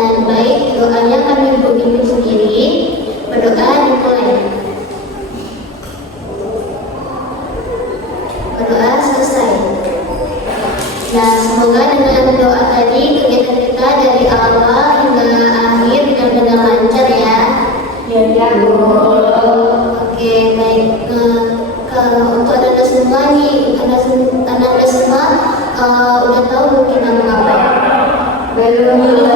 Nah, baik, doanya kami bimbing sendiri. Berdoa dimulai. Berdoa selesai. Nah, semoga dengan doa tadi kegiatan kita dari awal hingga akhir benar-benar lancar ya. Ya, Bu. Oke, baik. Kalau untuk anda semua nih, anda semua udah tahu mungkin nama apa? Belum.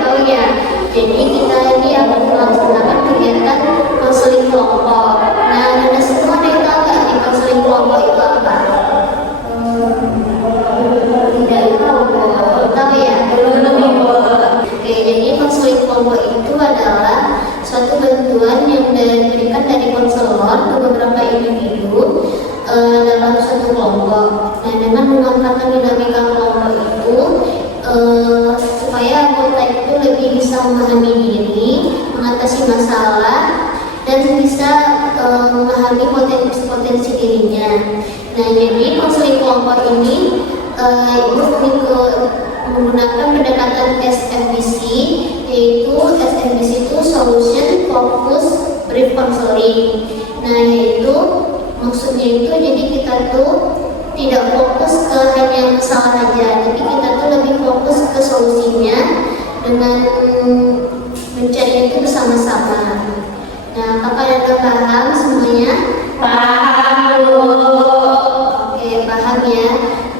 Tahu ya. Jadi kita ini akan melaksanakan kegiatan konseling kelompok. Nah, anda semua ada yang tahu nggak nih konseling kelompok itu apa? Tidak tahu ya? Oke, jadi konseling kelompok itu adalah suatu bantuan yang diberikan dari konselor ke beberapa individu dalam suatu kelompok. Nah, dengan memanfaatkan dinamika kelompok itu supaya anggota itu lebih bisa memahami diri, mengatasi masalah, dan bisa memahami potensi dirinya. Nah, jadi konseling kelompok ini menggunakan pendekatan SFBC, yaitu SFBC itu Solution Focus Brief Counseling. Nah, yaitu maksudnya itu jadi kita tuh tidak fokus ke hanya masalah aja, tapi kita tuh lebih fokus ke solusinya dengan mencari itu bersama-sama. Nah, apakah Anda paham semuanya? Paham, Bu. Oke, paham ya.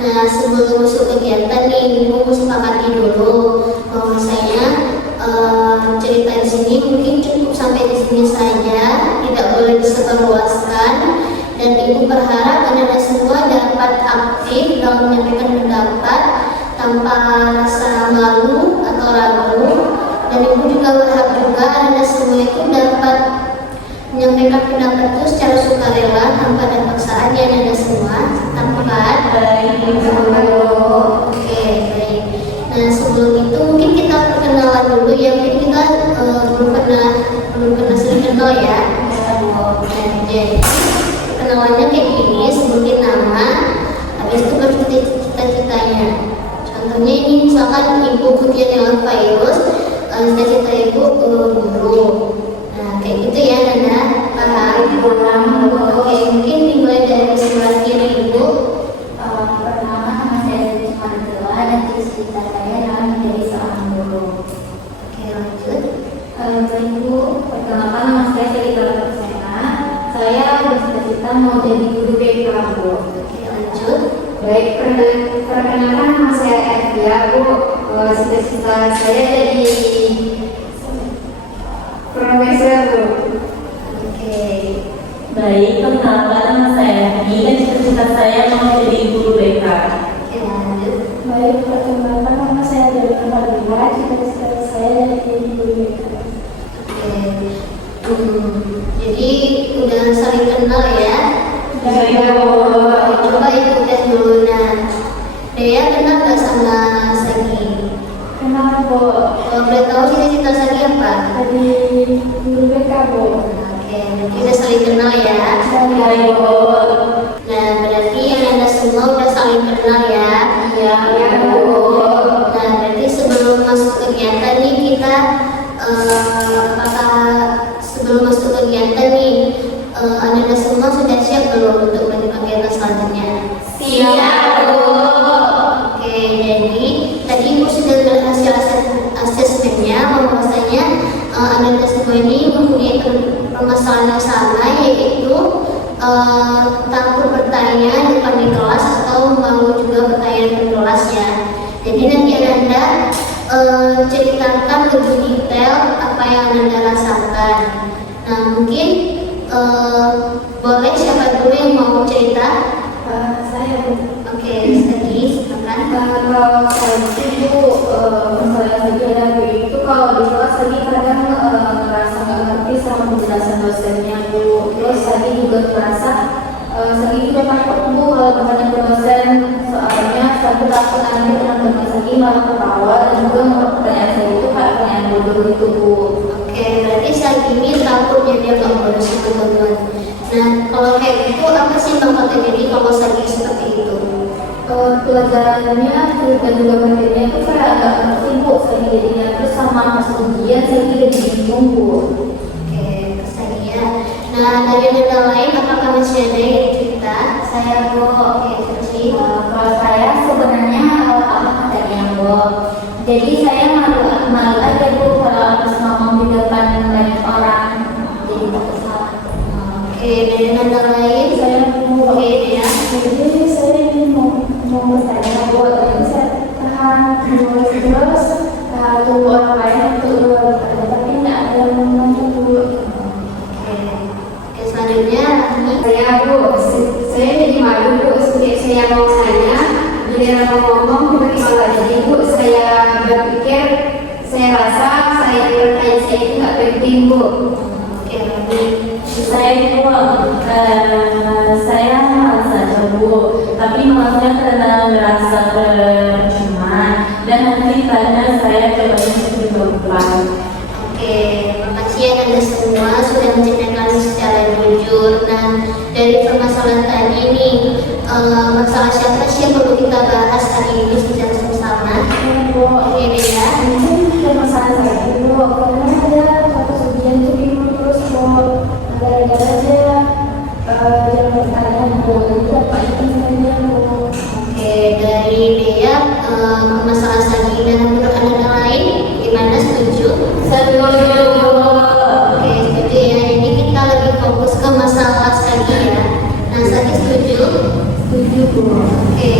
Nah, sebelum masuk kegiatan nih, Ibu mesti sepakati dulu bahwasanya cerita di sini mungkin cukup sampai di sini saja, tidak boleh disebarluaskan, dan Ibu berharap Anda semua dapat aktif dalam menyampaikan pendapat tanpa rasa malu atau ragu, dan Ibu juga berharap juga Anda semua itu dapat menyampaikan pendapat itu secara sukarela tanpa ada paksaan ya Anda semua. Tempat Baik, Bu. Oke, baik. Nah, sebelum itu mungkin kita perkenalan dulu ya. Mungkin kita belum pernah sering kenal ya. Jadi perkenalannya kayak gini, sebutin nama, habis itu baru cita-citanya. Contohnya ini misalkan Ibu Putri Nela Virus, cita-cita Ibu guru. Nah, kayak gitu ya Nana. Paham? Oke, mungkin dimulai dari sebelah kiri Ibu. Pertama, nama saya Cimandela dan cita-cita saya adalah menjadi seorang guru. Oke, lanjut. Ibu, perkenalkan nama saya Selika Persena. Saya bercita-cita mau jadi guru BK, Bu. Oke, lanjut. Baik, perkenalkan nama saya Evia, Bu. Cita-cita saya jadi profesor, Bu. Oke. Baik, perkenalkan nama saya Edi dan cita-cita saya mau jadi guru BK. Oke, lanjut. Baik, perkenalkan nama saya Dewi Fadila, cita-cita saya jadi guru BK. Oke. Jadi udah saling kenal ya. Baik, Bu. Coba Ibu tes dulu. Nah, Dea kenal nggak sama Sagi? Kenal, Bu. Kalau boleh tahu cita-cita Sagi apa? Jadi guru BK, Bu. Oke, berarti udah saling kenal ya. Baik, Bu. Nah, berarti yang Anda semua udah saling kenal ya. Iya, Bu. Nah, berarti sebelum masuk kegiatan nih kita apakah sebelum masuk kegiatan nih Anda semua sudah siap belum untuk melanjutkan kegiatan selanjutnya? Siap, Bu. Oke, jadi tadi Ibu sudah berhasil asesmennya bahwasanya Anda semua ini mempunyai permasalahan yang sama, yaitu takut bertanya di depan di kelas atau mau juga bertanya di kelas ya. Jadi nanti Anda ceritakan lebih detail apa yang Anda rasakan. Nah, mungkin boleh siapa dulu yang mau cerita? Saya, Bu. Oke, tadi silakan. Kalau saya itu masalah lagi ada itu kalau di kelas lagi kadang ngerasa nggak ngerti sama penjelasan dosennya, Bu. Terus tadi juga ngerasa Sagi juga takut, Bu, kalau bertanya ke dosen, soalnya Sagi takut nanti teman-teman Sagi malah ketawa dan juga menurut pertanyaan saya itu kayak pertanyaan bodoh gitu, Bu. Oke, berarti saat ini takutnya dia nggak bolos teman-teman. Nah, kalau kayak gitu apa sih bakal terjadi kalau Sagi seperti itu? Pelajarannya dan juga materinya itu saya agak ngerti, Bu. Saya kemudian saya jadi bingung Bu. Oke, Sagi ya. Nah, dari nada lain apakah masih ada yang cerita? Saya Bu, Oke, terus nih. kalau saya sebenarnya apa adanya Bu. Jadi saya malu aja Bu kalau harus ngomong di depan banyak orang. Jadi takut salah. Oke, dari nada lain. Saya mau Oke, ya. jadi saya ingin mau bertanya buat saya tahan terus tunggu orang lain untuk tapi nggak ada yang menunggu. Oke, selanjutnya Rahmi. Saya Bu, saya jadi malu Bu, setiap saya mau tanya, giliran mau ngomong tiba-tiba nggak jadi Bu. Saya berpikir, saya rasa saya bertanya saya itu nggak penting Bu. Oke, Rahmi. Saya itu saya malas saja Bu, tapi malasnya karena merasa percuma dan nanti karena saya coba untuk berubah. Oke, makasih ya Anda semua sudah menceritakan secara jujur. Nah, dari permasalahan tadi nih, masalah siapa sih yang perlu kita bahas hari ini secara bersama? Oke deh ya. Mungkin permasalahan saya dulu karena ada satu ujian itu bingung terus mau gara-gara aja yang bertanya mau itu apa itu sebenarnya mau. Oke, dari Dea, masalah Sagi dan menurut Anda lain, gimana, setuju? Setuju. Oke, setuju ya. Jadi kita lagi fokus ke masalah Sagi ya. Nah, Sagi setuju? Setuju Bu. Oke.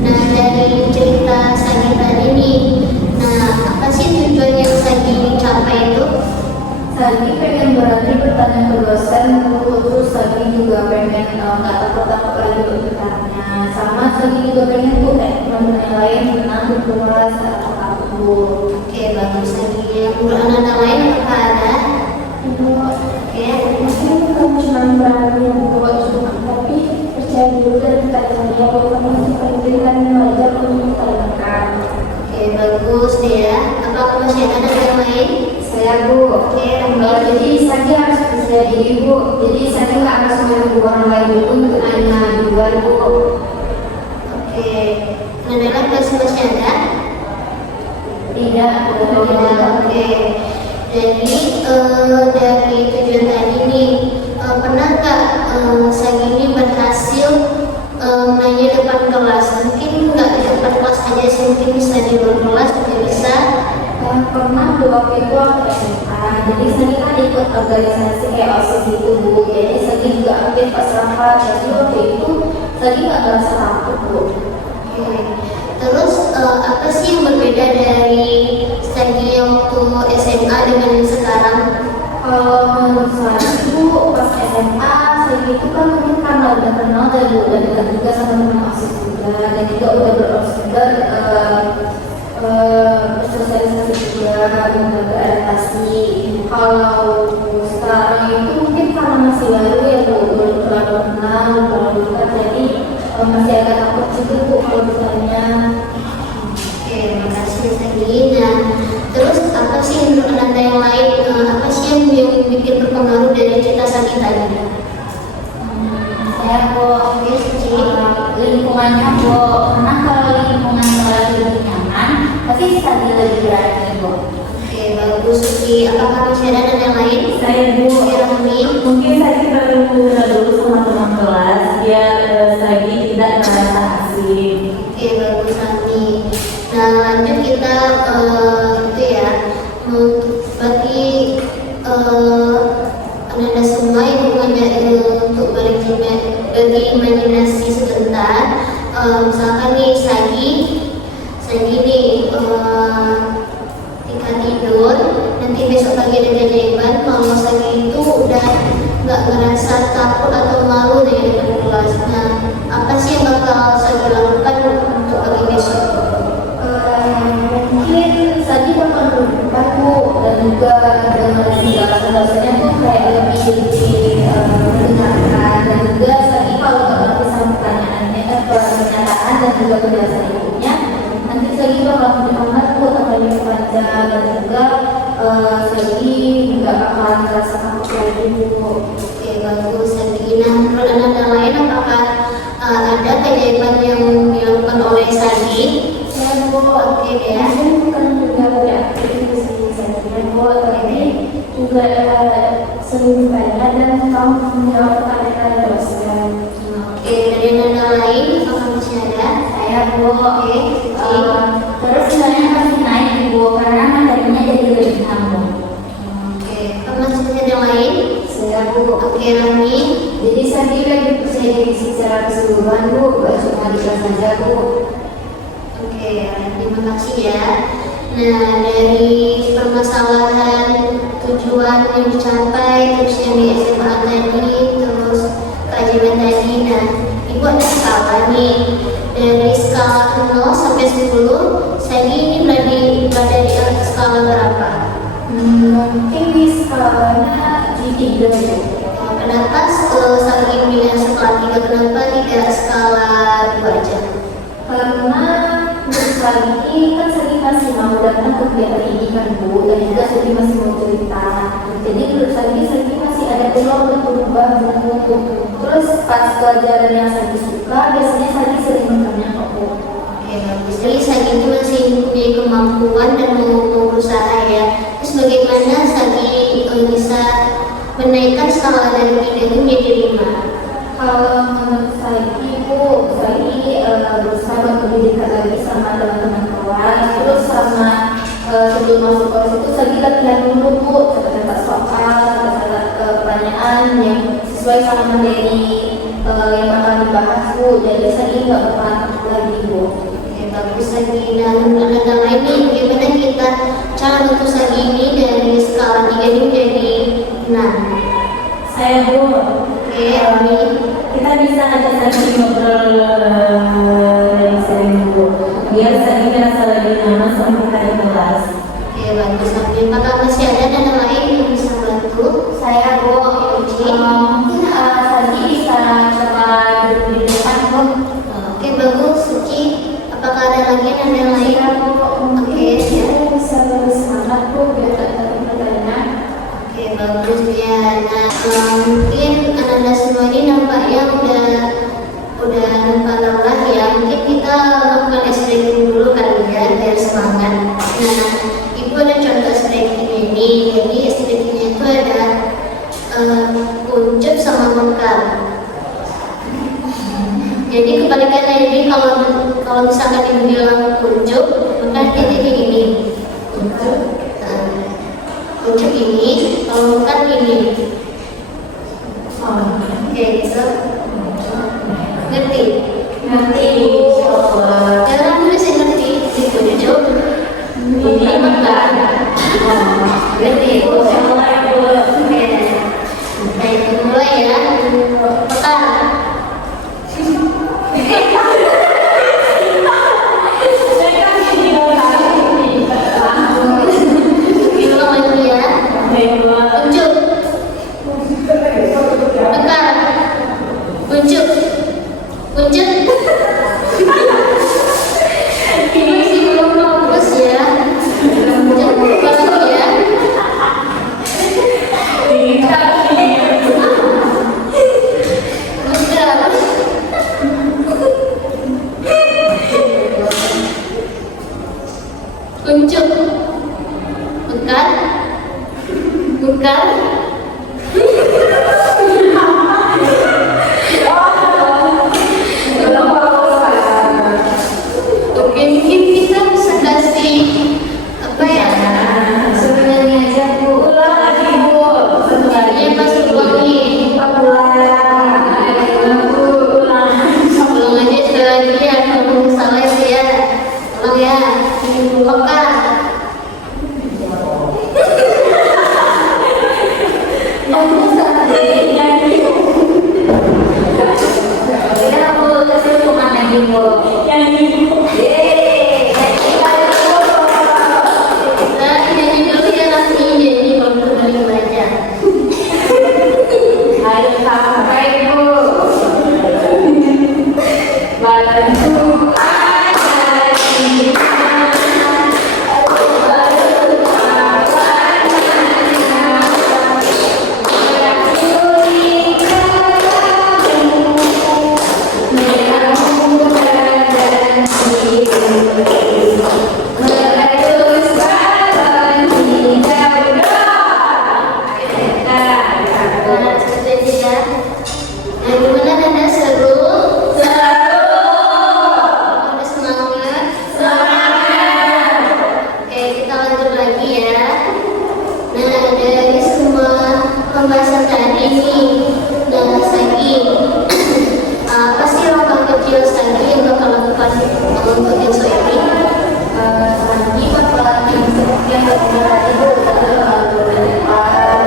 Nah, dari cerita Sagi tadi nih, nah apa sih tujuan yang Sagi capai itu? Sagi pengen berarti bertanya ke dosen, terus Sagi juga pengen nggak takut-takut lagi untuk bertanya. Sama Sagi juga pengen Bu kayak teman-teman yang lain tenang di kelas atau apa Bu. Oke, bagus Sagi ya. Menurut Anda lain apa ada? Oke. Mungkin kamu cuma berani yang buat cuma tapi percaya dulu dan kita tanya bahwa kamu masih penting dan belajar untuk ditanyakan. Oke, bagus deh ya. Apakah masih ada yang lain? Saya Bu, Oke, Rahmi. jadi Sagi harus percaya diri Bu. Jadi Sagi nggak harus menunggu orang lain dulu untuk nanya duluan Bu. Oke. Anda masih ada? Tidak, Tidak. Oke. Jadi dari tujuan tadi nih, pernah nggak Sagi ini berhasil nanya depan kelas? Mungkin nggak di depan kelas aja sih, mungkin bisa di luar kelas juga bisa. pernah waktu itu aku SMA. Jadi Sagi kan ikut organisasi kayak OSIS gitu Bu. Jadi Sagi juga aktif pas rapat. Jadi waktu itu Sagi nggak merasa takut Bu. Oke. Terus apa sih yang berbeda dari Sagi yang waktu SMA dengan yang sekarang? Kalau menurut saya Bu, pas SMA Sagi itu kan mungkin karena udah kenal dan udah dekat juga sama teman OSIS juga, dan juga udah berospek bersosialisasi juga, udah beradaptasi. Kalau sekarang itu mungkin karena masih baru ya Bu, belum terlalu kenal, terlalu dekat, jadi masih agak takut juga Bu kalau misalnya. Oke, makasih Sagi. Nah, terus apa sih menurut Anda yang lain? Apa sih yang bikin berpengaruh dari cerita Sagi tadi? Saya Bu, lingkungannya Bu, karena kalau lingkungan lebih nyaman, pasti Sagi lebih berani Bu. Oke, bagus Suci. Apakah masih ada yang lain? Saya Bu, Oke, Rahmi. mungkin saya perlu dulu sama teman kelas biar saya tidak merasa asing. Oke, bagus Rahmi. Nah, lanjut kita itu ya, bagi Anda semua yang untuk berimajinasi sebentar. Misalkan nih Sagi nih ketika tidur, nanti besok pagi ada keajaiban kalau Sagi itu udah nggak ngerasa takut atau malu dari depan kelas. Nah, apa sih yang bakal Sagi lakukan untuk pagi besok? Mungkin Sagi bakal berdebat Bu, dan juga dengan penjelasan dosennya tuh kayak lebih mendengarkan, dan juga Sagi kalau nggak ngerti sama pertanyaannya pernyataan dan juga penjelasan ibunya, nanti Sagi bakal mendengar Bu tanya panjang, dan juga Sagi nggak akan merasa takut lagi Bu. Oke, bagus Sagi. Nah, menurut Anda lain apakah ada keajaiban yang dilakukan oleh Sagi? Saya Bu, Oke ya. mungkin bukan juga beraktivitas di sana Bu, menjawab pertanyaan dosen. Oke, dari yang lain apakah masih ada? Saya Bu. Oke, Terus sebenarnya masih naik Bu karena materinya jadi lebih nyambung. oke. Apa masih ada yang lain? Saya Bu. Oke, Rani. Jadi saya lagi saya secara keseluruhan Bu, bukan cuma di kelas saja Bu. Oke, terima kasih ya. Nah, dari permasalahan tujuan yang dicapai, terus yang di SMA tadi, terus kajian tadi, nah, Ibu ada skala nih. Dari skala 0 sampai 10, saya ini berada di skala berapa? Mungkin di skalanya di 3 Bu. Kenapa Sagi milih skala 3, kenapa tidak skala 2 aja? Karena untuk ini kan Sagi masih mau datang ke kegiatan ini kan Bu, dan juga Sagi masih mau cerita. Jadi menurut Sagi masih ada peluang untuk berubah dan untuk terus pas pelajaran yang Sagi suka, biasanya Sagi sering bertanya ke Bu. Oke, bagus. Jadi Sagi itu masih punya kemampuan dan mau berusaha ya. Terus bagaimana Sagi bisa menaikkan skala dari 3 itu menjadi 5? Kalau menurut Sagi Bu, Sagi berusaha untuk dekat lagi sama teman-teman kelas, terus sama sebelum masuk kelas itu Sagi latihan dulu Bu, catat-catat soal, catat-catat pertanyaan yang sesuai sama materi yang akan dibahas Bu. Jadi Sagi nggak bakalan takut lagi Bu. Oke, bagus Sagi. Nah, ada lain nih, bagaimana kita cara untuk Sagi ini dari skala 3 ini menjadi 6? Saya Bu, Oke, Rani. kita bisa ajak lagi ngobrol dari sering Bu, biar saya merasa lebih nyaman sama kita di kelas. Oke, bagus Sagi. Apakah masih ada dana lain yang bisa membantu? Saya Bu, mungkin Sagi bisa coba duduk di depan Bu. Oke, bagus Suci. Apakah ada lagi yang lain? Oke, ya. Saya bisa bersemangat Bu biar tak pertanyaan. Oke, bagus ya. Nah, mungkin anda semua ini nampaknya udah lupa lelah ya. Mungkin kita lakukan stretching dulu kali ya biar semangat. Nah, Ibu ada contoh stretching ini. Jadi stretchingnya itu ada kuncup sama mengkal. Jadi kebalikannya, jadi kalau misalkan Ibu bilang kuncup, maka jadi gini. Kuncup ini, kalau bukan ini. Oke, gitu. Ngerti? Nanti insyaallah Jangan dulu saya ngerti. Dikuncup. Ini makan. Ngerti? insyaallah Bu. Oke. Baik, mulai ya. Makan. Diulang lagi ya. Baik Bu. Kuncup. Makan. Kuncup. Kuncup. Ini masih belum fokus ya. Jangan lupa lagi ya. Bentar. Kuncup. Bukan. Bukan. Oke, mungkin kita bisa kasih apa ya? Sebenarnya aja Bu. Ulang lagi Bu. Satu Ini lagi. masih ulang nih. Ulang Ulang aja sekali lagi ya. Kalau salah itu ya. Ulang ya. Oke. Bagus sekali. lagi ya. Nah, dari semua pembahasan tadi nih, nah lagi apa sih lubang kecil lagi yang bakal lakukan untuk besok ini? Lagi bakalan yang seperti yang terjadi itu adalah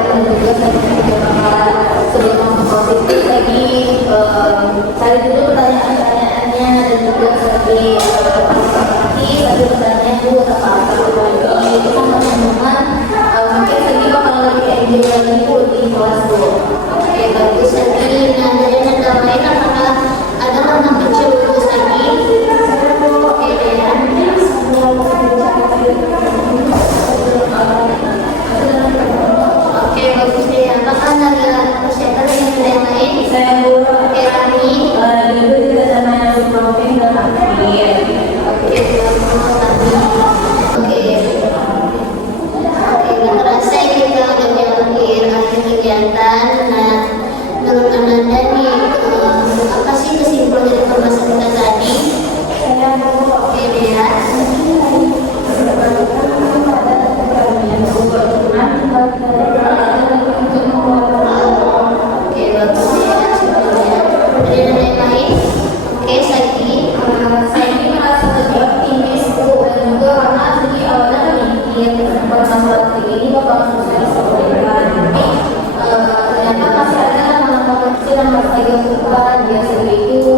dan juga bakalan sebelum positif lagi cari dulu pertanyaan-pertanyaannya dan juga seperti tadi pertanyaan buat apa lagi itu kan teman-teman mungkin lagi bakal lebih enjoy lagi di kelas tuh. Oke, bagus lagi. Nah, dari nada lain apakah ada lubang kecil bagus lagi? Oke, ya. Oke, bagus deh. Apakah ada persiapan yang lain? Saya guru Oke, Rani. dulu juga sama yang program dan akhir. Oke, bagus Rani. Oke. Oke, nggak terasa kita udah di akhir kegiatan. Nah, menurut Ananda nih, apa sih kesimpulan dari pembahasan kita tadi? Oke, Dea. Oke, bagus ya sebelumnya. Ada yang lain? Oke, Sagi. Saya ini merasa lebih optimis tuh dan juga karena segi awalnya kan mikir permasalahan kayak ini bakal sukses seperti tapi ternyata masih ada anak-anak kecil yang masih lagi bukan biasa itu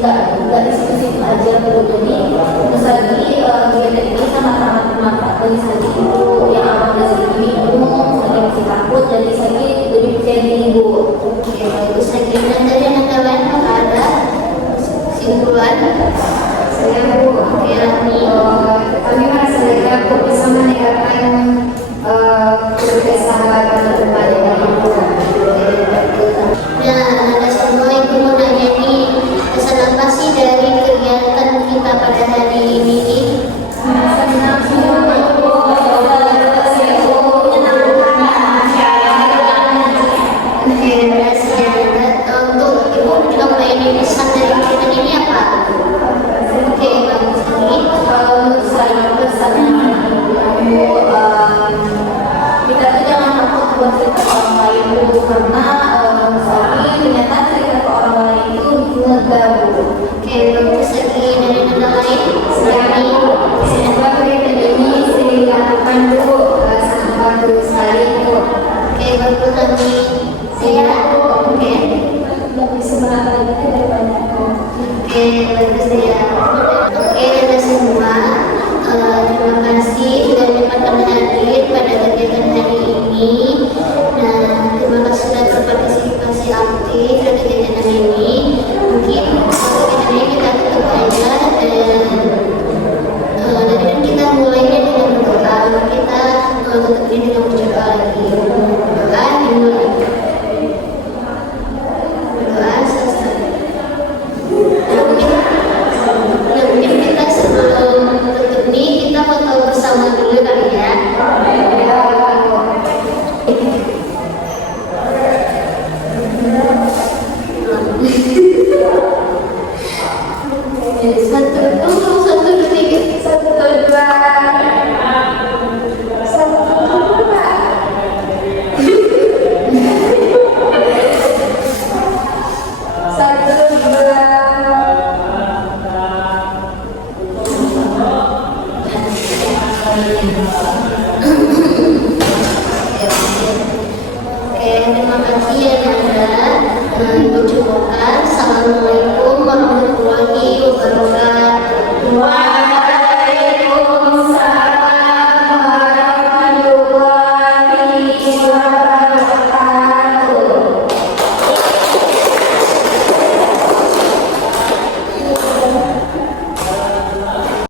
tidak di situ aja terus jadi terus lagi kegiatan ini sangat-sangat bermanfaat bagi saya itu yang awalnya sedikit bingung sedikit masih takut jadi saya lebih percaya diri Bu. Oke, bagus lagi. Dan dari nada lain apakah ada kesimpulan? Saya Bu, Oke, Rani. kami merasa lega Bu bisa meningkatkan kebersahabatan terbaik dari Ibu. Nah, ada semua ibu mau nanya nih, pesan apa sih dari kegiatan kita pada hari ini nih? Senang semua Bu. Oke, makasih ya. Untuk ibu juga mau nanya pesan dari kegiatan ini apa? Oke, bagus nih. Kalau menurut saya pesannya Bu, kita tuh jangan takut buat cerita ke orang lain Bu karena misalnya ternyata cerita ke orang lain itu lega Bu. Oke, bagus lagi. Dari nada lain? Rani. Semoga kegiatan ini sering dilakukan Bu, sangat bagus sekali Bu. Oke, bagus lagi. Saya. Oke. Lebih semangat lagi daripada aku. Oke, bagus ya. Oke, ada semua. Terima kasih sudah menyempatkan hadir pada kegiatan hari ini. Nah, terima kasih sudah berpartisipasi aktif pada kegiatan hari ini. Mungkin kegiatan ini kita tutup aja dan kita mulainya dengan berdoa. Kita tutup ini dengan berdoa lagi. Berdoa dimulai. Berdoa selesai. Ya, mungkin kita sebelum tutup nih kita foto bersama dulu kali ya. Satu, dua. Oke, terima kasih ya Nanda.